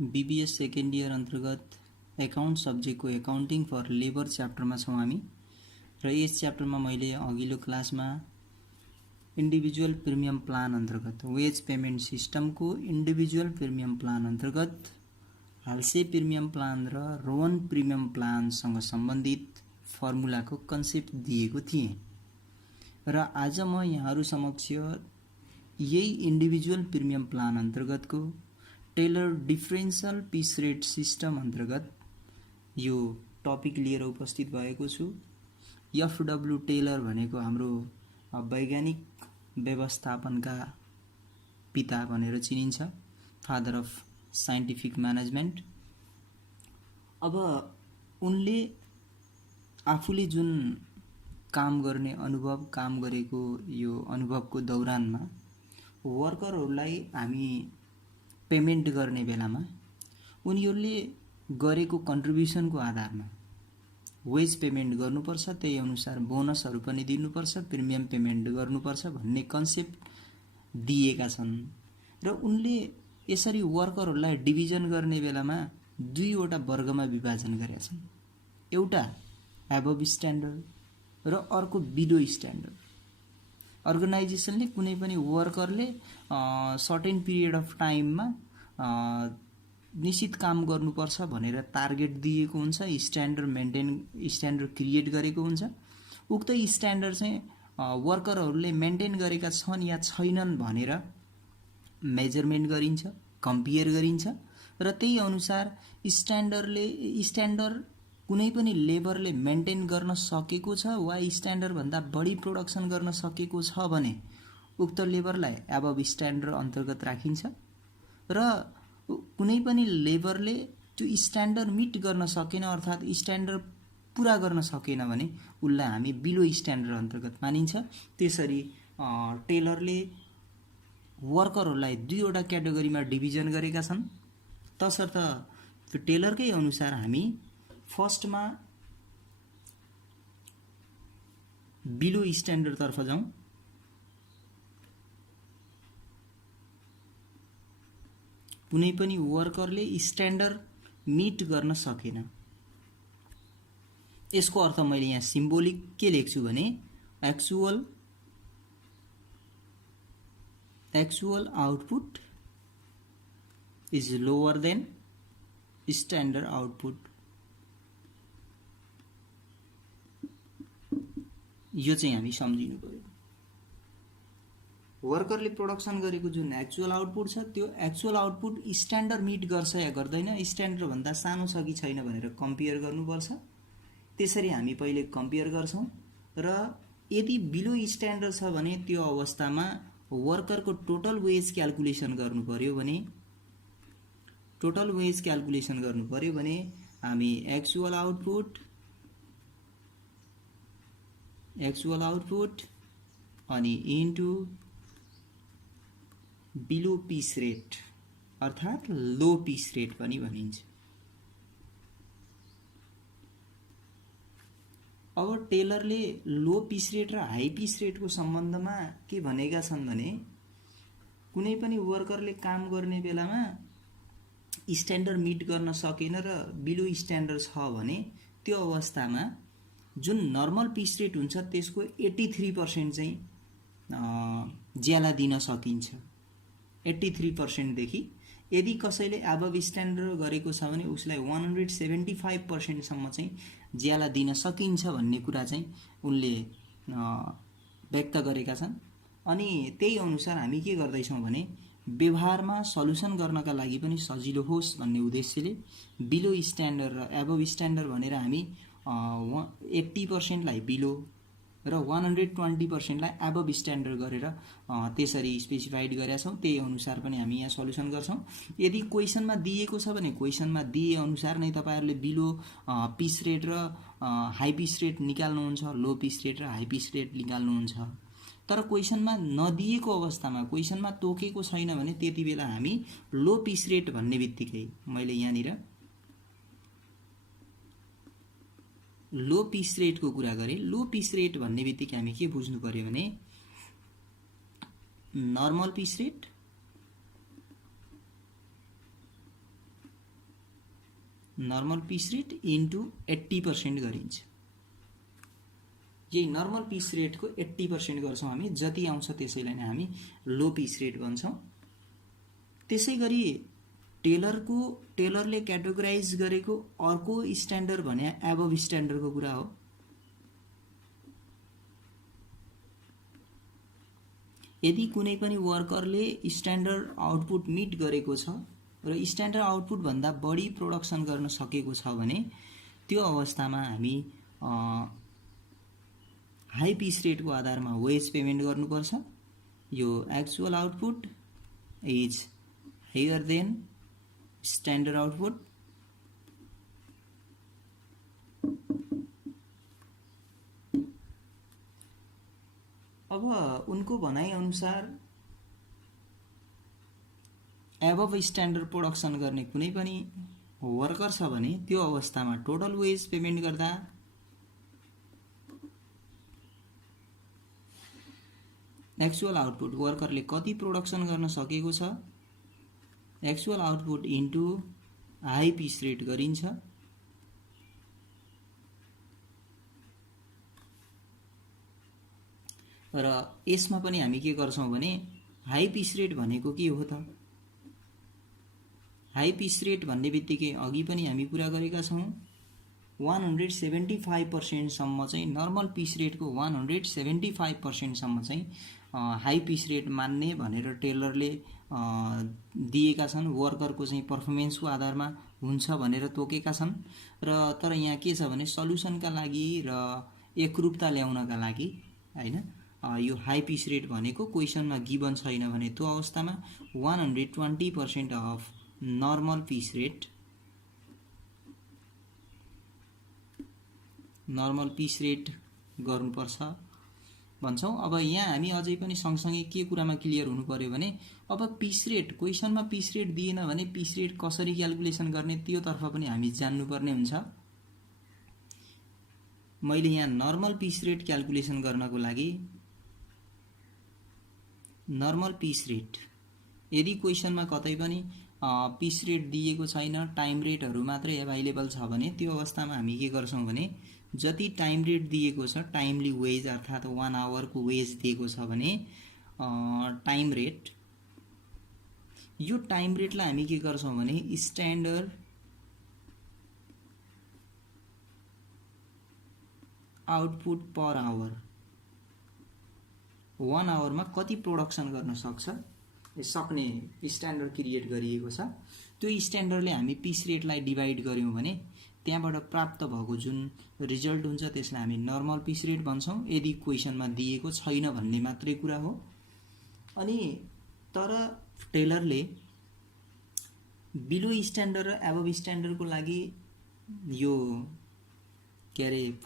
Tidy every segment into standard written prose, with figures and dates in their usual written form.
BBS second year अन्तर्गत account सब्जेक्टको accounting for labour च्याप्टरमा छौँ हामी र यस च्याप्टरमा मैले अघिल्लो क्लासमा इन्डिभिजुअल प्रिमियम प्लान अन्तर्गत वेज पेमेन्ट सिस्टमको इन्डिभिजुअल प्रिमियम प्लान अन्तर्गत हालसे प्रिमियम प्लान र रोवन प्रिमियम प्लानसँग सम्बन्धित फर्मुलाको कन्सेप्ट दिएको थिएँ र आज म यहाँहरू समक्ष यही इन्डिभिजुअल प्रिमियम प्लान अन्तर्गतको Taylor differential piece rate system अन्तर्गत यो टपिक लिएर उपस्थित भएको छु। एफडब्ल्यू टेलर भनेको हाम्रो वैज्ञानिक व्यवस्थापनका पिता भनेर चिनिन्छ, फादर अफ साइन्टिफिक म्यानेजमेन्ट। अब उनले आफूले जुन काम गर्ने अनुभव काम गरेको यो अनुभवको दौरानमा वर्करहरूलाई हामी पेमेन्ट गर्ने बेलामा उनीहरूले गरेको कन्ट्रिब्युसनको आधारमा वेज पेमेन्ट गर्नुपर्छ, त्यही अनुसार बोनसहरू पनि दिनुपर्छ, प्रिमियम पेमेन्ट गर्नुपर्छ भन्ने कन्सेप्ट दिएका छन् र उनले यसरी वर्करहरूलाई डिभिजन गर्ने बेलामा दुईवटा वर्गमा विभाजन गरेका छन्। एउटा एबभ स्ट्यान्डर्ड र अर्को बिलो स्ट्यान्डर्ड। अर्गनाइजेसनले कुनै पनि वर्करले सर्टेन पिरियड अफ टाइममा निश्चित काम गर्नुपर्छ भनेर टार्गेट दिएको हुन्छ, स्ट्यान्डर्ड क्रिएट गरेको हुन्छ। उक्त स्ट्यान्डर्ड चाहिँ वर्करहरूले मेन्टेन गरेका छन् या छैनन् भनेर मेजरमेन्ट गरिन्छ, कम्पेयर गरिन्छ र त्यही अनुसार स्ट्यान्डर्ड कुनै पनि लेबरले मेन्टेन गर्न सकेको छ वा स्ट्यान्डर्डभन्दा बढी प्रोडक्सन गर्न सकेको छ भने उक्त लेबरलाई एबभ स्ट्यान्डर्ड अन्तर्गत राखिन्छ र कुनै पनि लेबरले त्यो स्ट्यान्डर्ड मिट गर्न सकेन अर्थात् स्ट्यान्डर्ड पुरा गर्न सकेन भने उसलाई हामी बिलो स्ट्यान्डर्ड अन्तर्गत मानिन्छ। त्यसरी टेलरले वर्करहरूलाई दुईवटा क्याटेगोरीमा डिभिजन गरेका छन्। तसर्थ त्यो टेलरकै अनुसार हामी फर्स्टमा बिलो स्ट्यान्डर्ड तर्फ जाउँ। कुनै पनि वर्करले स्ट्यान्डर्ड मिट गर्न सकेन। यसको अर्थ मैले यहाँ सिम्बोलिक के लेख्छु भने actual output is lower than standard output. यो चाहिँ हामी सम्झिनु पर्यो। वर्करले प्रोडक्सन गरेको जुन एक्चुअल आउटपुट छ त्यो एक्चुअल आउटपुट स्ट्यान्डर्ड मिट गर्छ या गर्दैन, स्ट्यान्डर्डभन्दा सानो छ कि छैन भनेर कम्पेयर गर्नुपर्छ। त्यसरी हामी पहिले कम्पेयर गर्छौँ र यदि बिलो स्ट्यान्डर्ड छ भने त्यो अवस्थामा वर्करको टोटल वेज क्याल्कुलेसन गर्नु पर्यो भने हामी एक्चुअल आउटपुट अनि इन्टु बिलो पिस रेट अर्थात् लो पिस रेट पनि भनिन्छ। अब टेलरले लो पिस रेट र हाई पिस रेटको सम्बन्धमा के भनेका छन् भने कुनै पनि वर्करले काम गर्ने बेलामा स्ट्यान्डर्ड मिट गर्न सकेन र बिलो स्ट्यान्डर्ड छ भने त्यो अवस्थामा जुन नर्मल पिस रेट हुन्छ त्यसको 83% चाहिँ ज्याला दिन सकिन्छ। 83% देखि यदि कसैले एबभ स्ट्यान्डर्ड गरेको छ भने उसलाई 175% सम्म चाहिँ ज्याला दिन सकिन्छ भन्ने कुरा चाहिँ उनले व्यक्त गरेका छन्। अनि त्यही अनुसार हामी के गर्दैछौँ भने व्यवहारमा सल्युसन गर्नका लागि पनि सजिलो होस् भन्ने उद्देश्यले बिलो स्ट्यान्डर्ड र एबभ स्ट्यान्डर्ड भनेर हामी 80% लाई बिलो र 120% लाई एबभ स्ट्यान्डर्ड गरेर त्यसरी स्पेसिफाइड गरेका छौँ। त्यही अनुसार पनि हामी यहाँ सल्युसन गर्छौँ। यदि क्वेसनमा दिएको छ भने क्वेसनमा दिए अनुसार नै तपाईँहरूले बिलो पिस रेट र हाई पिस रेट निकाल्नुहुन्छ, लो पिस रेट र हाई पिस रेट निकाल्नुहुन्छ। तर क्वेसनमा नदिएको अवस्थामा क्वेसनमा तोकेको छैन भने त्यति बेला हामी लो पिस रेट भन्ने बित्तिकै मैले यहाँनिर लो पिस रेटको कुरा गरेँ। लो पिस रेट भन्ने बित्तिकै हामी के बुझ्नु पर्यो भने normal piece rate normal piece rate into 80% गरिन्छ। यही नर्मल पिस रेटको 80% गर्छौँ हामी, जति आउँछ त्यसैलाई नै हामी लो पिस रेट भन्छौँ। त्यसै गरी टेलरले क्याटेगोराइज गरेको अर्को स्ट्यान्डर्ड भने एबभ स्ट्यान्डर्डको कुरा हो। यदि कुनै पनि वर्करले स्ट्यान्डर्ड आउटपुट मिट गरेको छ र स्ट्यान्डर्ड आउटपुट भन्दा बढी प्रोडक्सन गर्न सकेको छ भने त्यो अवस्थामा हामी हाई पिस रेटको आधारमा वेज पेमेन्ट गर्नुपर्छ। यो actual output is higher than standard output. अब उनको भनाइ अनुसार एबभ स्ट्यान्डर्ड प्रोडक्सन गर्ने कुनै पनि वर्कर छ भने त्यो अवस्थामा टोटल वेज पेमेन्ट गर्दा एक्चुअल आउटपुट वर्करले कति प्रोडक्सन गर्न सकेको छ, actual output into high piece rate गरिन्छ। र यसमा पनि हामी के गर्छौं भने हाई पिस रेट भनेको के हो त? हाई पिस रेट भन्ने बित्तिकै अघि पनि हामी कुरा गरेका छौं 175% सम्म चाहिँ नर्मल पिस रेटको 175% सम्म चाहिँ हाई पिस रेट मान्ने भनेर टेलरले दिएका छन्। वर्करको चाहिँ पर्फर्मेन्सको आधारमा हुन्छ भनेर तोकेका छन्। र तर यहाँ के छ भने सल्युसनका लागि र एकरूपता ल्याउनका लागि हैन यो हाई पिस रेट भनेको क्वेशनमा गिभन छैन भने त्यो अवस्थामा 120% अफ नर्मल पिस रेट गर्नुपर्छ भन्छौं। अब यहाँ हामी अझै पनि सँगसँगै के कुरामा क्लियर हुनु पर्यो भने अब पिस रेट क्वेशनमा पिस रेट दिएन भने पिस रेट कसरी क्याल्कुलेसन गर्ने त्यो तर्फ पनि हामी जान्नुपर्ने हुन्छ। मैले यहाँ नर्मल पिस रेट क्याल्कुलेसन गर्नको लागि नर्मल पिस रेट यदि क्वेशनमा कतै पनि पिस रेट दिएको छैन, टाइम रेटहरु मात्रै अभाइलेबल छ भने त्यो अवस्थामा हामी के गर्छौं भने जति टाइम रेट दिएको छ टाइमली वेज अर्थात 1 आवरको वेज दिएको छ भने टाइम रेट यो टाइम रेटलाई हामी के गर्छौं भने स्ट्यान्डर्ड आउटपुट पर आवर 1 आवरमा कति प्रोडक्सन गर्न सक्ने स्ट्यान्डर्ड क्रिएट गरिएको छ। त्यो स्ट्यान्डर्डले हामी पिस रेटलाई डिभाइड गर्यौं भने त्यहाँबाट प्राप्त भएको जुन रिजल्ट हुन्छ त्यसलाई हामी नर्मल पिस रेट भन्छौं। यदि क्वेशनमा दिएको छैन भन्ने मात्रै कुरा हो। अनि तर टेलरले बिलो स्ट्यान्डर्ड र एबभ स्ट्यान्डर्डको लागि यो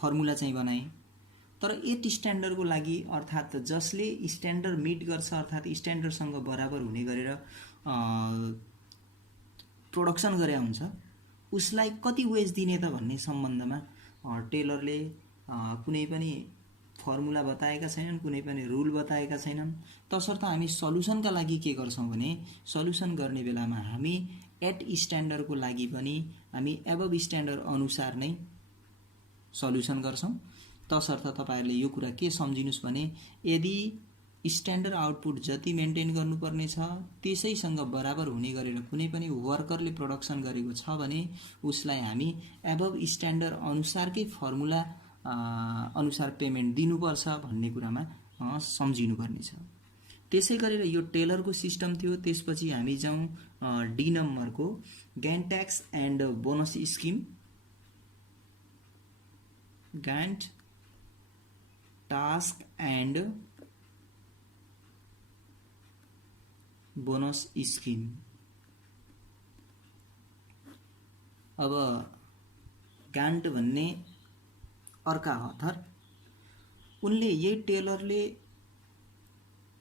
फर्मुला चाहिँ बनाए। तर 8 स्ट्यान्डर्डको लागि अर्थात जसले स्ट्यान्डर्ड मिट गर्छ अर्थात स्ट्यान्डर्डसँग बराबर हुने गरेर प्रोडक्सन गरे हुन्छ उसलाई कति वेज दिने त भन्ने सम्बन्धमा टेलरले कुनै पनि फर्मुला बताएका छैनन्, कुनै पनि रुल बताएका छैनन्। तसर्थ हामी सल्युसनका लागि के गर्छौं भने सल्युसन गर्ने बेलामा हामी 8 स्ट्यान्डर्डको लागि पनि हामी एबभ स्ट्यान्डर्ड अनुसार नै सल्युसन गर्छौं। तसर्थ तपाईहरुले यो कुरा के सम्झिनुस् भने यदि स्ट्यान्डर्ड आउटपुट जति मेन्टेन गर्नुपर्ने छ त्यसैसँग बराबर हुने गरेर कुनै पनि वर्करले प्रोडक्सन गरेको छ भने उसलाई हामी एबभ स्ट्यान्डर्ड अनुसारकै फर्मुला अनुसार पेमेन्ट दिनुपर्छ भन्ने कुरामा सम्झिनुपर्ने छ। त्यसै गरेर यो टेलरको सिस्टम थियो। त्यसपछि हामी जाउँ डी नम्बरको Gantt tax and bonus scheme. Gantt task and bonus scheme. अब ग्यान्ट भन्ने अर्का अथर उनले यही टेलरले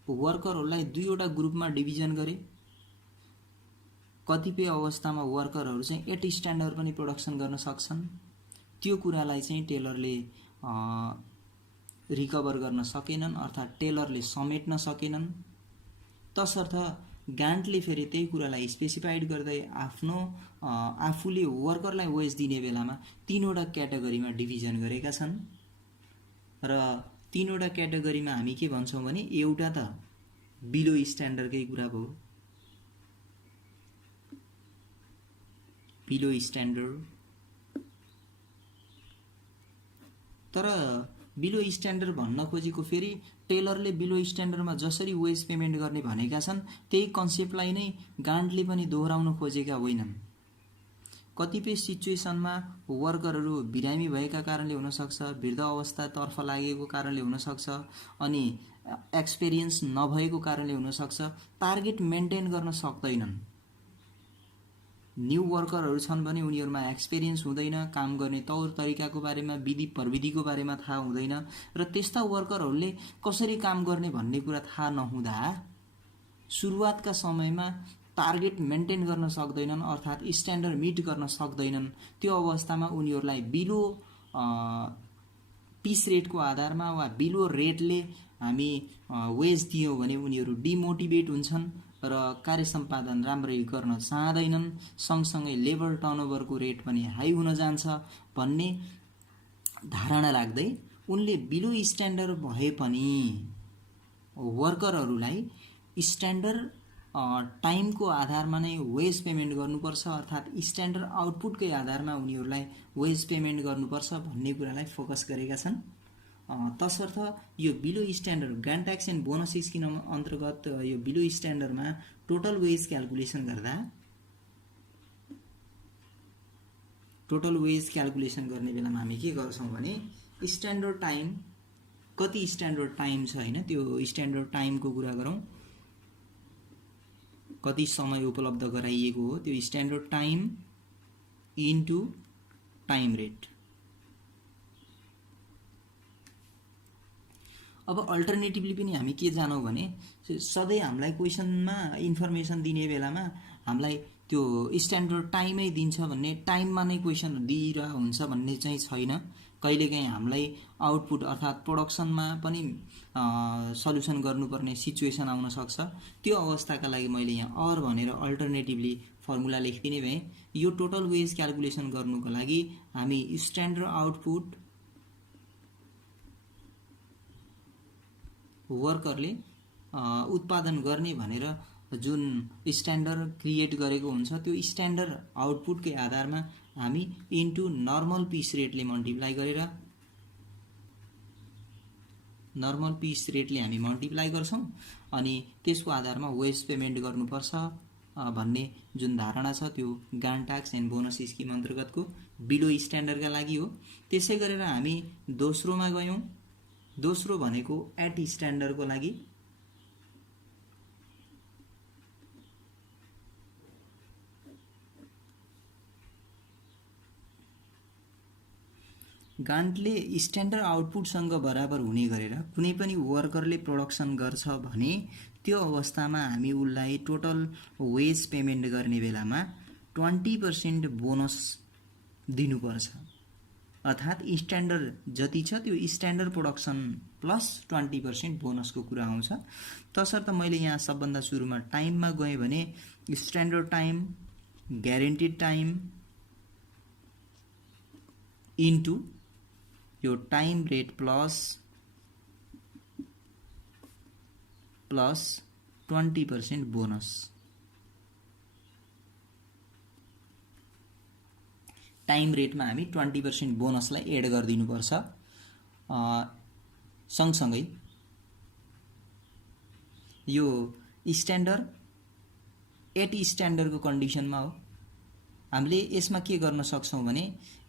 वर्करहरूलाई दुईवटा ग्रुपमा डिभिजन गरे। कतिपय अवस्थामा वर्करहरू चाहिँ 8 स्ट्यान्डर्ड पनि प्रोडक्सन गर्न सक्छन्। त्यो कुरालाई चाहिँ टेलरले रिकभर गर्न सकेनन् अर्थात टेलरले समेट्न सकेनन्। तसर्थ गान्टले फेरि त्यही कुरालाई स्पेसिफाइड गर्दै आफ्नो आफूले वर्करलाई वेज दिने बेलामा तीनवटा क्याटेगोरीमा डिभिजन गरेका छन् र तीनवटा क्याटेगोरीमा हामी के भन्छौँ भने एउटा त बिलो स्ट्यान्डर्डकै कुरा भयो, बिलो स्ट्यान्डर्ड। तर बिलो स्ट्यान्डर्ड भन्न खोजेको फेरि टेलरले बिलो स्ट्यान्डर्डमा जसरी वेज पेमेन्ट गर्ने भनेका छन् त्यही कन्सेप्टलाई नै गान्टले पनि दोहोऱ्याउन खोजेका होइनन्। कतिपय सिचुएसनमा वर्करहरू बिरामी भएका कारणले हुनसक्छ, वृद्ध अवस्थातर्फ लागेको कारणले हुनसक्छ, अनि एक्सपिरियन्स नभएको कारणले हुनसक्छ, टार्गेट मेन्टेन गर्न सक्दैनन्। न्यू वर्करहरू छन् भने उनीहरूमा एक्सपिरियन्स हुँदैन, काम गर्ने तौर तरिकाको बारेमा, विधि प्रविधिको बारेमा थाहा हुँदैन र त्यस्ता वर्करहरूले कसरी काम गर्ने भन्ने कुरा थाहा नहुँदा सुरुवातका समयमा टार्गेट मेन्टेन गर्न सक्दैनन्, अर्थात् स्ट्यान्डर्ड मिट गर्न सक्दैनन्। त्यो अवस्थामा उनीहरूलाई बिलो पिस रेटको आधारमा वा बिलो रेटले हामी वेज दियौँ भने उनीहरू डिमोटिभेट हुन्छन् र कार्य सम्पादन राम्ररी गर्न चाहँदैनन्। सँगसँगै लेबर टर्नओभरको रेट पनि हाई हुन जान्छ भन्ने धारणा राख्दै उनले बिलो स्ट्यान्डर्ड भए पनि वर्करहरूलाई स्ट्यान्डर्ड टाइमको आधारमा नै वेज पेमेन्ट गर्नुपर्छ, अर्थात् स्ट्यान्डर्ड आउटपुटकै आधारमा उनीहरूलाई वेज पेमेन्ट गर्नुपर्छ भन्ने कुरालाई फोकस गरेका छन्। तसर्थ यो below standard Gantt act and bonus scheme अन्तर्गत यो बिलो स्ट्यान्डर्डमा टोटल वेज क्याल्कुलेसन गर्ने बेलामा हामी के गर्छौँ भने स्ट्यान्डर्ड टाइम कति स्ट्यान्डर्ड टाइम छ हैन, त्यो स्ट्यान्डर्ड टाइमको कुरा गरौँ। कति समय उपलब्ध गराइएको हो त्यो standard time into time rate. अब अल्टरनेटिभली पनि हामी के जानौँ भने सधैँ हामीलाई क्वेसनमा इन्फर्मेसन दिने बेलामा हामीलाई त्यो स्ट्यान्डर्ड टाइमै दिन्छ भन्ने, टाइममा नै क्वेसन दिइरह हुन्छ भन्ने चाहिँ छैन। कहिलेकाहीँ हामीलाई आउटपुट अर्थात् प्रोडक्सनमा पनि सल्युसन गर्नुपर्ने सिचुएसन आउन सक्छ। त्यो अवस्थाका लागि मैले यहाँ अर भनेर अल्टरनेटिभली फर्मुला लेखिदिने भएँ। यो टोटल वेज क्याल्कुलेसन गर्नुको लागि हामी स्ट्यान्डर्ड आउटपुट वर्करले उत्पादन गर्ने भनेर जुन स्ट्यान्डर्ड क्रिएट गरेको हुन्छ त्यो स्ट्यान्डर्ड आउटपुटकै आधारमा हामी इन्टु नर्मल पिस रेटले मल्टिप्लाई गरेर नर्मल पिस रेटले हामी मल्टिप्लाई गर्छौँ अनि त्यसको आधारमा वेज पेमेन्ट गर्नुपर्छ भन्ने जुन धारणा छ त्यो गान्ट एक्ट एन्ड बोनस स्किम अन्तर्गतको बिलो स्ट्यान्डर्डका लागि हो। त्यसै गरेर हामी दोस्रोमा गयौँ। दोस्रो भनेको एट स्ट्यान्डर्डको लागि गान्टले स्ट्यान्डर्ड आउटपुटसँग बराबर हुने गरेर कुनै पनि वर्करले प्रोडक्सन गर्छ भने त्यो अवस्थामा हामी उसलाई टोटल वेज पेमेन्ट गर्ने बेलामा 20% बोनस दिनुपर्छ। अर्थात् स्ट्यान्डर्ड जति छ त्यो स्ट्यान्डर्ड प्रोडक्सन प्लस 20% बोनसको कुरा आउँछ। तसर्थ मैले यहाँ सबभन्दा सुरुमा टाइममा गएँ भने standard time guaranteed time into यो time rate plus 20% bonus. Time रेटमा हामी 20% बोनसलाई एड गरिदिनुपर्छ। सँगसँगै यो स्ट्यान्डर्ड एट स्ट्यान्डर्डको कन्डिसनमा हो। हामीले यसमा के गर्न सक्छौँ भने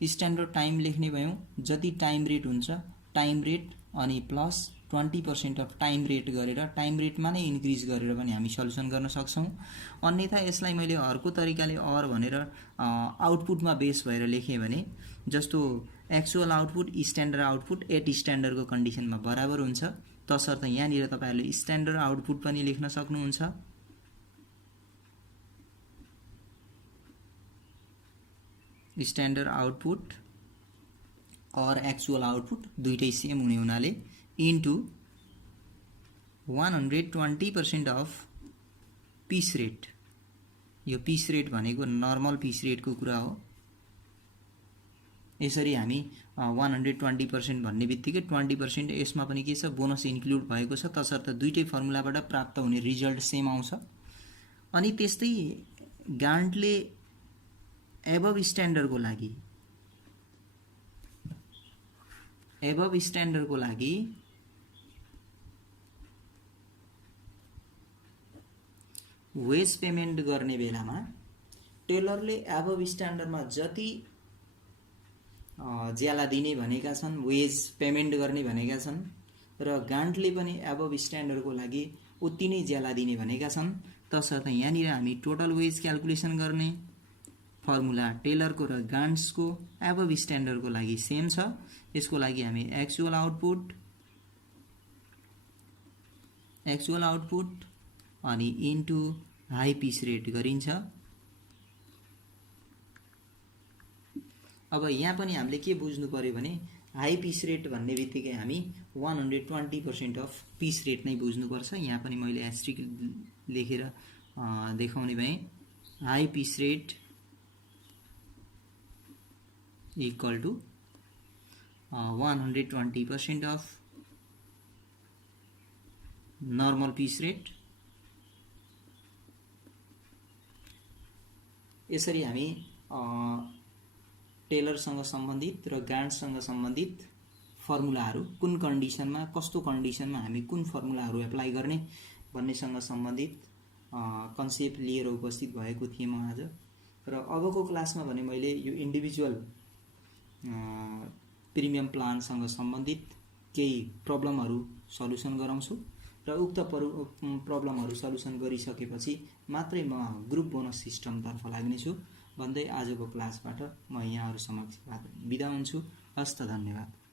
स्ट्यान्डर्ड टाइम लेख्ने भयौँ, जति टाइम रेट हुन्छ टाइम रेट अनि प्लस 20% अफ टाइम रेट गरेर टाइम रेटमा नै इन्क्रिज गरेर पनि हामी सल्युसन गर्न सक्छौँ। अन्यथा यसलाई मैले अर्को तरिकाले अर भनेर आउटपुटमा बेस भएर लेखेँ भने जस्तो actual output standard output at स्ट्यान्डर्डको कन्डिसनमा बराबर हुन्छ। तसर्थ यहाँनिर तपाईँहरूले स्ट्यान्डर्ड आउटपुट पनि लेख्न सक्नुहुन्छ। स्ट्यान्डर्ड आउटपुट और एक्चुअल आउटपुट दुईटै सेम हुने हुनाले इन्टु 120% अफ पिस रेट, यो पिस रेट भनेको नर्मल पिस रेटको कुरा हो। यसरी हामी 120% भन्ने बित्तिकै 20% यसमा पनि के छ, बोनस इन्क्लुड भएको छ, तसर्थ दुईटै फर्मुलाबाट प्राप्त हुने रिजल्ट सेम आउँछ। अनि त्यस्तै गान्टले एबभ स्ट्यान्डर्डको लागि वेज पेमेन्ट गर्ने बेलामा टेलरले एबभ स्ट्यान्डर्डमा जति ज्याला दिने भनेका छन्, वेज पेमेन्ट गर्ने भनेका छन्, र गान्टले पनि एबभ स्ट्यान्डर्डको लागि उति नै ज्याला दिने भनेका छन्। तसर्थ यहाँनिर हामी टोटल वेज क्याल्कुलेसन गर्ने फर्मुला टेलरको र गान्ट्सको एबभ स्ट्यान्डर्डको लागि सेम छ। यसको लागि हामी एक्चुअल आउटपुट अनि इन्टु हाई पिस रेट गरिन्छ। अब यहाँ पनि हामीले के बुझ्नु पर्यो भने हाई पिस रेट भन्ने बित्तिकै हामी 120% अफ पिस रेट नै बुझ्नुपर्छ। यहाँ पनि मैले एस्ट्रिक लेखेर देखाउने भएँ। High piece rate equal to 120% of normal piece rate. यसरी हामी टेलरसँग सम्बन्धित र गान्टसँग सम्बन्धित फर्मुलाहरू कुन कन्डिसनमा, कस्तो कन्डिसनमा हामी कुन फर्मुलाहरू एप्लाई गर्ने भन्नेसँग सम्बन्धित कन्सेप्ट लिएर उपस्थित भएको थिएँ म आज। र अबको क्लासमा भने मैले यो इन्डिभिजुअल प्रिमियम प्लानसँग सम्बन्धित केही प्रब्लमहरू सल्युसन गराउँछु र उक्त प्रब्लमहरू सल्युसन गरिसकेपछि मात्रै म ग्रुप बोनस सिस्टमतर्फ लाग्नेछु भन्दै आजको क्लासबाट म यहाँहरू समक्ष बिदा हुन्छु। हस्त, धन्यवाद।